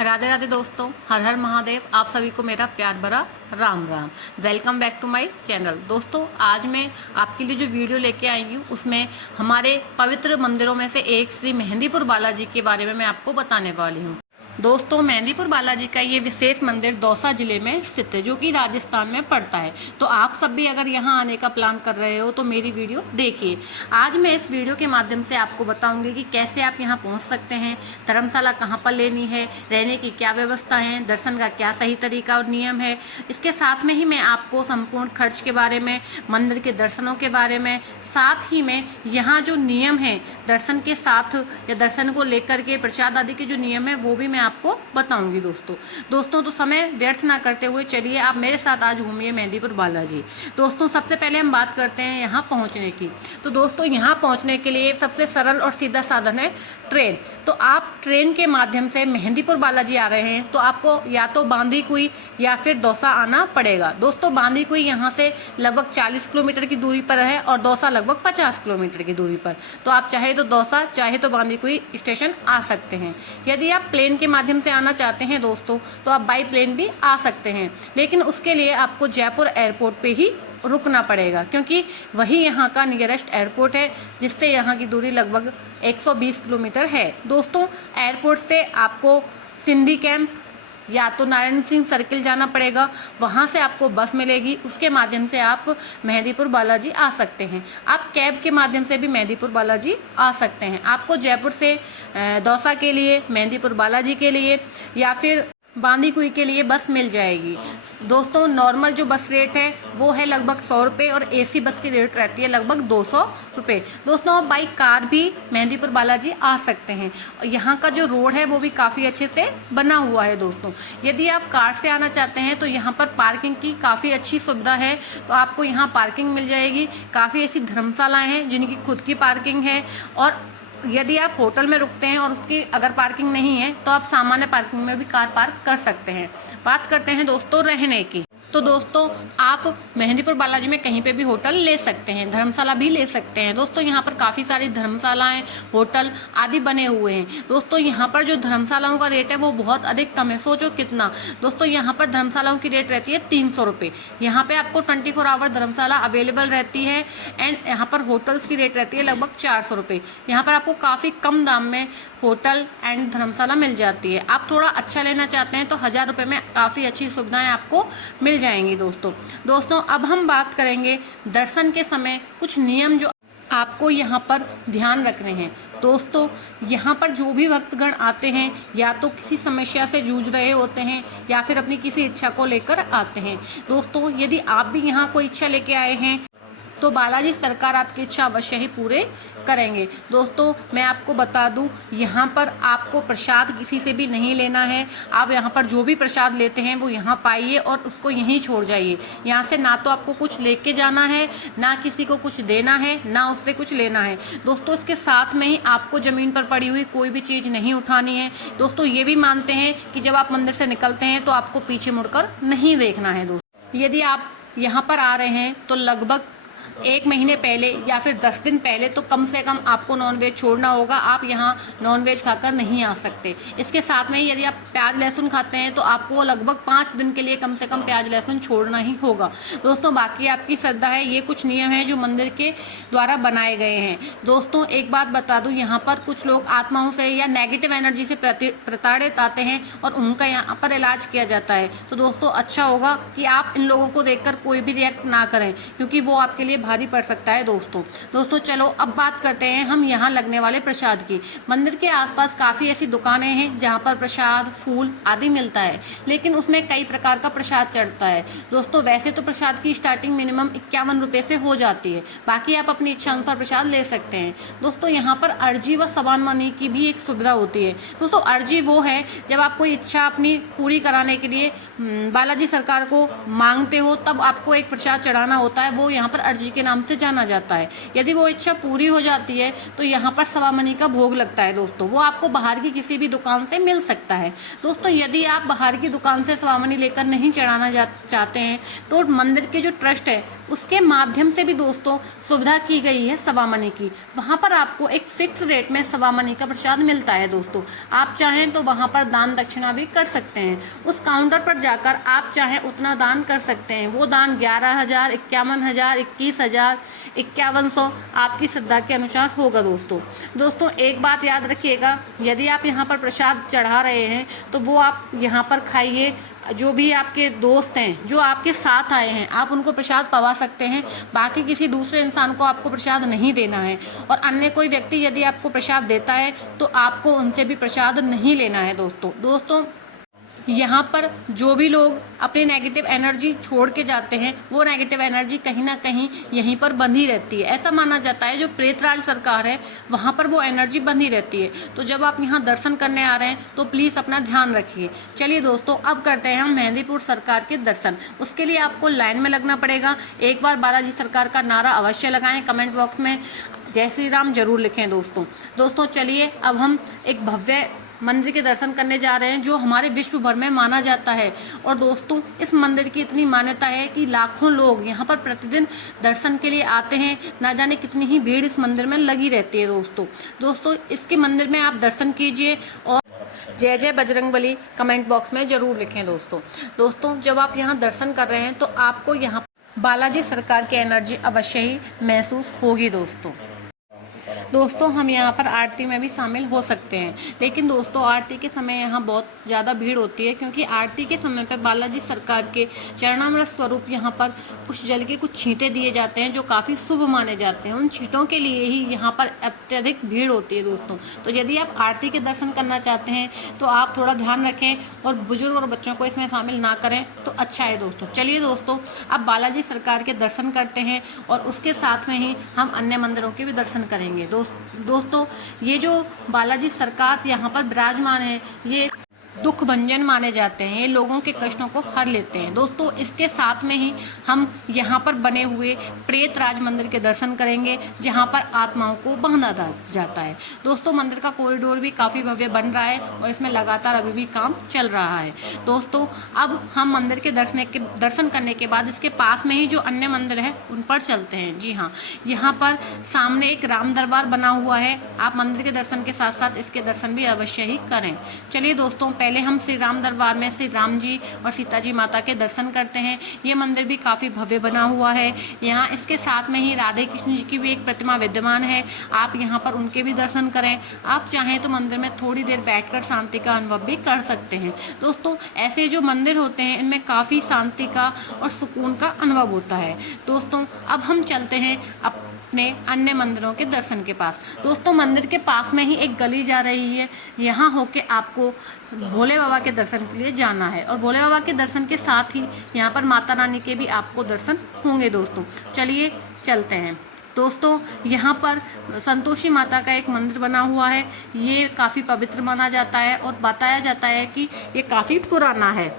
राधे राधे दोस्तों, हर हर महादेव। आप सभी को मेरा प्यार भरा Ram Ram. Welcome back to my channel. दोस्तों, आज मैं आपके लिए जो वीडियो लेके आई हूँ उसमें हमारे पवित्र मंदिरों में से एक श्री मेहंदीपुर बालाजी के बारे में मैं आपको बताने वाली हूँ। दोस्तों, मेहंदीपुर बालाजी का ये विशेष मंदिर दौसा जिले में स्थित है, जो कि राजस्थान में पड़ता है। तो आप सब भी अगर यहाँ आने का प्लान कर रहे हो तो मेरी वीडियो देखिए। आज मैं इस वीडियो के माध्यम से आपको बताऊंगी कि कैसे आप यहाँ पहुँच सकते हैं, धर्मशाला कहाँ पर लेनी है, रहने की क्या व्यवस्था है, दर्शन का क्या सही तरीका और नियम है। इसके साथ में ही मैं आपको संपूर्ण खर्च के बारे में, मंदिर के दर्शनों के बारे में, साथ ही में यहाँ जो नियम है दर्शन के साथ या दर्शन को लेकर के प्रसाद आदि के जो नियम है वो भी मैं आपको बताऊंगी। दोस्तों तो समय व्यर्थ ना करते हुए चलिए आप मेरे साथ आज घूमिए मेहंदीपुर बालाजी। दोस्तों, सबसे पहले हम बात करते हैं यहाँ पहुँचने की। तो दोस्तों, यहाँ पहुँचने के लिए सबसे सरल और सीधा साधन है ट्रेन। तो आप ट्रेन के माध्यम से मेहंदीपुर बालाजी आ रहे हैं तो आपको या तो बांदीकुई या फिर दौसा आना पड़ेगा। दोस्तों, बांदीकुई यहाँ से लगभग 40 किलोमीटर की दूरी पर है और दौसा लगभग 50 किलोमीटर की दूरी पर। तो आप चाहे तो दौसा चाहे तो बांदीकुई स्टेशन आ सकते हैं। यदि आप प्लेन के माध्यम से आना चाहते हैं दोस्तों तो आप बाई प्लेन भी आ सकते हैं, लेकिन उसके लिए आपको जयपुर एयरपोर्ट पे ही रुकना पड़ेगा, क्योंकि वही यहाँ का नियरेस्ट एयरपोर्ट है, जिससे यहाँ की दूरी लगभग 120 किलोमीटर है। दोस्तों, एयरपोर्ट से आपको सिंधी कैंप या तो नारायण सिंह सर्किल जाना पड़ेगा, वहाँ से आपको बस मिलेगी, उसके माध्यम से आप मेहंदीपुर बालाजी आ सकते हैं। आप कैब के माध्यम से भी मेहंदीपुर बालाजी आ सकते हैं। आपको जयपुर से दौसा के लिए, मेहंदीपुर बालाजी के लिए या फिर बांदीकुई के लिए बस मिल जाएगी। दोस्तों, नॉर्मल जो बस रेट है वो है लगभग 100 रुपये और एसी बस की रेट रहती है लगभग 200 रुपये। दोस्तों, आप बाई कार भी मेहंदीपुर बालाजी आ सकते हैं। यहाँ का जो रोड है वो भी काफ़ी अच्छे से बना हुआ है। दोस्तों, यदि आप कार से आना चाहते हैं तो यहाँ पर पार्किंग की काफ़ी अच्छी सुविधा है, तो आपको यहाँ पार्किंग मिल जाएगी। काफ़ी ऐसी धर्मशालाएँ हैं जिनकी खुद की पार्किंग है, और यदि आप होटल में रुकते हैं और उसकी अगर पार्किंग नहीं है तो आप सामान्य पार्किंग में भी कार पार्क कर सकते हैं। बात करते हैं दोस्तों रहने की। तो दोस्तों, आप मेहंदीपुर बालाजी में कहीं पे भी होटल ले सकते हैं, धर्मशाला भी ले सकते हैं। दोस्तों, यहाँ पर काफ़ी सारी धर्मशालाएं, होटल आदि बने हुए हैं। दोस्तों, यहाँ पर जो धर्मशालाओं का रेट है वो बहुत अधिक कम है। सोचो कितना। दोस्तों, यहाँ पर धर्मशालाओं की रेट रहती है 300 रुपये। यहाँ पर आपको 24 आवर धर्मशाला अवेलेबल रहती है। एंड यहाँ पर होटल्स की रेट रहती है लगभग 400 रुपये। यहाँ पर आपको काफ़ी कम दाम में होटल एंड धर्मशाला मिल जाती है। आप थोड़ा अच्छा लेना चाहते हैं तो 1000 रुपये में काफ़ी अच्छी सुविधाएं आपको मिल जाएंगी। दोस्तों अब हम बात करेंगे दर्शन के समय कुछ नियम जो आपको यहाँ पर ध्यान रखने हैं। दोस्तों, यहाँ पर जो भी भक्तगण आते हैं या तो किसी समस्या से जूझ रहे होते हैं या फिर अपनी किसी इच्छा को लेकर आते हैं। दोस्तों, यदि आप भी यहाँ कोई इच्छा लेके आए हैं तो बालाजी सरकार आपकी इच्छा अवश्य ही पूरे करेंगे। दोस्तों, मैं आपको बता दूं, यहाँ पर आपको प्रसाद किसी से भी नहीं लेना है। आप यहाँ पर जो भी प्रसाद लेते हैं वो यहाँ पाइए और उसको यहीं छोड़ जाइए। यहाँ से ना तो आपको कुछ लेके जाना है, ना किसी को कुछ देना है, ना उससे कुछ लेना है। दोस्तों, इसके साथ में ही आपको ज़मीन पर पड़ी हुई कोई भी चीज़ नहीं उठानी है। दोस्तों, ये भी मानते हैं कि जब आप मंदिर से निकलते हैं तो आपको पीछे मुड़कर नहीं देखना है। दोस्तों, यदि आप यहाँ पर आ रहे हैं तो लगभग 1 महीने पहले या फिर 10 दिन पहले तो कम से कम आपको नॉनवेज छोड़ना होगा। आप यहाँ नॉनवेज खाकर नहीं आ सकते। इसके साथ में यदि आप प्याज लहसुन खाते हैं तो आपको लगभग 5 दिन के लिए कम से कम प्याज लहसुन छोड़ना ही होगा। दोस्तों, बाकी आपकी श्रद्धा है, ये कुछ नियम हैं जो मंदिर के द्वारा बनाए गए हैं। दोस्तों, एक बात बता दूँ, यहाँ पर कुछ लोग आत्माओं से या नेगेटिव एनर्जी से प्रताड़ित आते हैं और उनका यहाँ पर इलाज किया जाता है। तो दोस्तों, अच्छा होगा कि आप इन लोगों को देखकर कोई भी रिएक्ट ना करें, क्योंकि वो आपके लिए भारी पड़ सकता है। दोस्तों चलो अब बात करते हैं हम यहाँ लगने वाले प्रसाद की। मंदिर के आसपास काफ़ी ऐसी दुकानें हैं जहाँ पर प्रसाद, फूल आदि मिलता है, लेकिन उसमें कई प्रकार का प्रसाद चढ़ता है। दोस्तों, वैसे तो प्रसाद की स्टार्टिंग मिनिमम 51 रुपये से हो जाती है, बाकी आप अपनी इच्छा अनुसार प्रसाद ले सकते हैं। दोस्तों, यहाँ पर अर्जी व समान मनी की भी एक सुविधा होती है। दोस्तों, अर्जी वो है जब आप कोई इच्छा अपनी पूरी कराने के लिए बालाजी सरकार को मांगते हो, तब आपको एक प्रसाद चढ़ाना होता है, वो यहाँ पर अर्जी के नाम से जाना जाता है। यदि वो इच्छा पूरी हो जाती है तो यहाँ पर सवा मनी का भोग लगता है दोस्तों, वो आपको बाहर की किसी भी दुकान से मिल सकता है। दोस्तों यदि आप बाहर की दुकान से सवा मनी लेकर नहीं चढ़ाना चाहते हैं तो मंदिर के जो ट्रस्ट है उसके माध्यम से भी दोस्तों सुविधा की गई है सवा मनी की। वहाँ पर आपको एक फिक्स रेट में सवा मनी का प्रसाद मिलता है दोस्तों। आप चाहें तो वहाँ पर दान दक्षिणा भी कर सकते हैं। उस काउंटर पर जाकर आप चाहें उतना दान कर सकते हैं। वो दान 11,000, 51,000, 21,000, 5100 आपकी श्रद्धा के अनुसार होगा दोस्तों एक बात याद रखिएगा, यदि आप यहाँ पर प्रसाद चढ़ा रहे हैं तो वो आप यहाँ पर खाइए। जो भी आपके दोस्त हैं जो आपके साथ आए हैं आप उनको प्रसाद पवा सकते हैं, बाकी किसी दूसरे इंसान को आपको प्रसाद नहीं देना है। और अन्य कोई व्यक्ति यदि आपको प्रसाद देता है तो आपको उनसे भी प्रसाद नहीं लेना है दोस्तों यहाँ पर जो भी लोग अपनी नेगेटिव एनर्जी छोड़ के जाते हैं वो नेगेटिव एनर्जी कहीं ना कहीं यहीं पर बंधी रहती है। ऐसा माना जाता है जो प्रेतराज सरकार है वहाँ पर वो एनर्जी बंधी रहती है। तो जब आप यहाँ दर्शन करने आ रहे हैं तो प्लीज़ अपना ध्यान रखिए। चलिए दोस्तों अब करते हैं हम मेहंदीपुर सरकार के दर्शन। उसके लिए आपको लाइन में लगना पड़ेगा। एक बार बालाजी सरकार का नारा अवश्य लगाएं, कमेंट बॉक्स में जय श्री राम जरूर लिखें दोस्तों चलिए अब हम एक भव्य मंदिर के दर्शन करने जा रहे हैं जो हमारे विश्व भर में माना जाता है। और दोस्तों इस मंदिर की इतनी मान्यता है कि लाखों लोग यहाँ पर प्रतिदिन दर्शन के लिए आते हैं। ना जाने कितनी ही भीड़ इस मंदिर में लगी रहती है दोस्तों इसके मंदिर में आप दर्शन कीजिए और जय जय बजरंगबली कमेंट बॉक्स में जरूर लिखें दोस्तों जब आप यहाँ दर्शन कर रहे हैं तो आपको यहाँ बालाजी सरकार की एनर्जी अवश्य ही महसूस होगी दोस्तों हम यहाँ पर आरती में भी शामिल हो सकते हैं, लेकिन दोस्तों आरती के समय यहाँ बहुत ज़्यादा भीड़ होती है क्योंकि आरती के समय पर बालाजी सरकार के चरणामृत स्वरूप यहाँ पर कुछ जल के कुछ छींटे दिए जाते हैं जो काफ़ी शुभ माने जाते हैं। उन छींटों के लिए ही यहाँ पर अत्यधिक भीड़ होती है दोस्तों। तो यदि आप आरती के दर्शन करना चाहते हैं तो आप थोड़ा ध्यान रखें और बुजुर्ग और बच्चों को इसमें शामिल ना करें तो अच्छा है दोस्तों। चलिए दोस्तों अब बालाजी सरकार के दर्शन करते हैं और उसके साथ में ही हम अन्य मंदिरों के भी दर्शन करेंगे दोस्तों ये जो बालाजी सरकार यहाँ पर विराजमान है ये दुख भंजन माने जाते हैं, ये लोगों के कष्टों को हर लेते हैं दोस्तों। इसके साथ में ही हम यहाँ पर बने हुए प्रेत राज मंदिर के दर्शन करेंगे जहाँ पर आत्माओं को बांधा जाता है दोस्तों। मंदिर का कॉरिडोर भी काफ़ी भव्य बन रहा है और इसमें लगातार अभी भी काम चल रहा है दोस्तों। अब हम मंदिर के दर्शन करने के बाद इसके पास में ही जो अन्य मंदिर है उन पर चलते हैं। जी हाँ, यहाँ पर सामने एक राम दरबार बना हुआ है। आप मंदिर के दर्शन के साथ साथ इसके दर्शन भी अवश्य ही करें। चलिए दोस्तों पहले हम श्री राम दरबार में श्री राम जी और सीता जी माता के दर्शन करते हैं। ये मंदिर भी काफ़ी भव्य बना हुआ है। यहाँ इसके साथ में ही राधे कृष्ण जी की भी एक प्रतिमा विद्यमान है, आप यहाँ पर उनके भी दर्शन करें। आप चाहें तो मंदिर में थोड़ी देर बैठकर शांति का अनुभव भी कर सकते हैं दोस्तों। ऐसे जो मंदिर होते हैं इनमें काफ़ी शांति का और सुकून का अनुभव होता है दोस्तों। अब हम चलते हैं अपने अन्य मंदिरों के दर्शन के पास दोस्तों। मंदिर के पास में ही एक गली जा रही है, यहाँ होके आपको भोले बाबा के दर्शन के लिए जाना है और भोले बाबा के दर्शन के साथ ही यहाँ पर माता रानी के भी आपको दर्शन होंगे दोस्तों। चलिए चलते हैं दोस्तों। यहाँ पर संतोषी माता का एक मंदिर बना हुआ है, ये काफ़ी पवित्र माना जाता है और बताया जाता है कि ये काफ़ी पुराना है।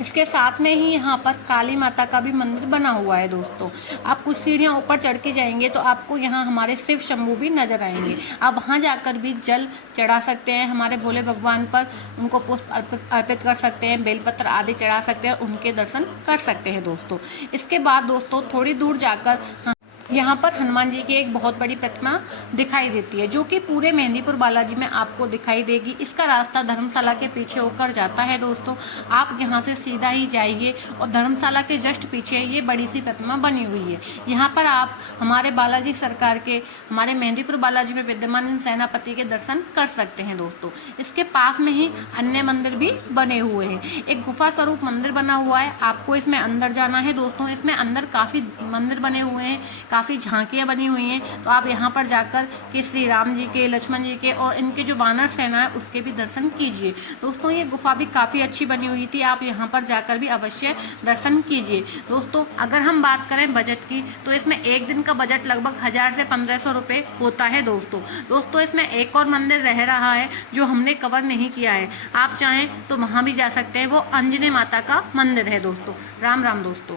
इसके साथ में ही यहाँ पर काली माता का भी मंदिर बना हुआ है दोस्तों। आप कुछ सीढ़ियाँ ऊपर चढ़ के जाएंगे तो आपको यहाँ हमारे शिव शंभू भी नजर आएंगे। आप वहाँ जाकर भी जल चढ़ा सकते हैं हमारे भोले भगवान पर, उनको पुष्प अर्पित कर सकते हैं, बेलपत्र आदि चढ़ा सकते हैं और उनके दर्शन कर सकते हैं दोस्तों। इसके बाद दोस्तों थोड़ी दूर जाकर यहाँ पर हनुमान जी की एक बहुत बड़ी प्रतिमा दिखाई देती है जो कि पूरे मेहंदीपुर बालाजी में आपको दिखाई देगी। इसका रास्ता धर्मशाला के पीछे होकर जाता है दोस्तों। आप यहाँ से सीधा ही जाइए और धर्मशाला के जस्ट पीछे ये बड़ी सी प्रतिमा बनी हुई है। यहाँ पर आप हमारे बालाजी सरकार के हमारे मेहंदीपुर बालाजी में विद्यमान सेनापति के दर्शन कर सकते हैं दोस्तों। इसके पास में ही अन्य मंदिर भी बने हुए हैं। एक गुफा स्वरूप मंदिर बना हुआ है, आपको इसमें अंदर जाना है दोस्तों। इसमें अंदर काफ़ी मंदिर बने हुए हैं, काफ़ी झांकियाँ बनी हुई हैं, तो आप यहाँ पर जाकर के श्री राम जी के, लक्ष्मण जी के और इनके जो वानर सेना है उसके भी दर्शन कीजिए दोस्तों। ये गुफा भी काफ़ी अच्छी बनी हुई थी, आप यहाँ पर जाकर भी अवश्य दर्शन कीजिए दोस्तों। अगर हम बात करें बजट की तो इसमें एक दिन का बजट लगभग 1000 से 1500 रुपये होता है दोस्तों। इसमें एक और मंदिर रह रहा है जो हमने कवर नहीं किया है, आप चाहें तो वहाँ भी जा सकते हैं। वो अंजनी माता का मंदिर है दोस्तों। राम राम दोस्तों।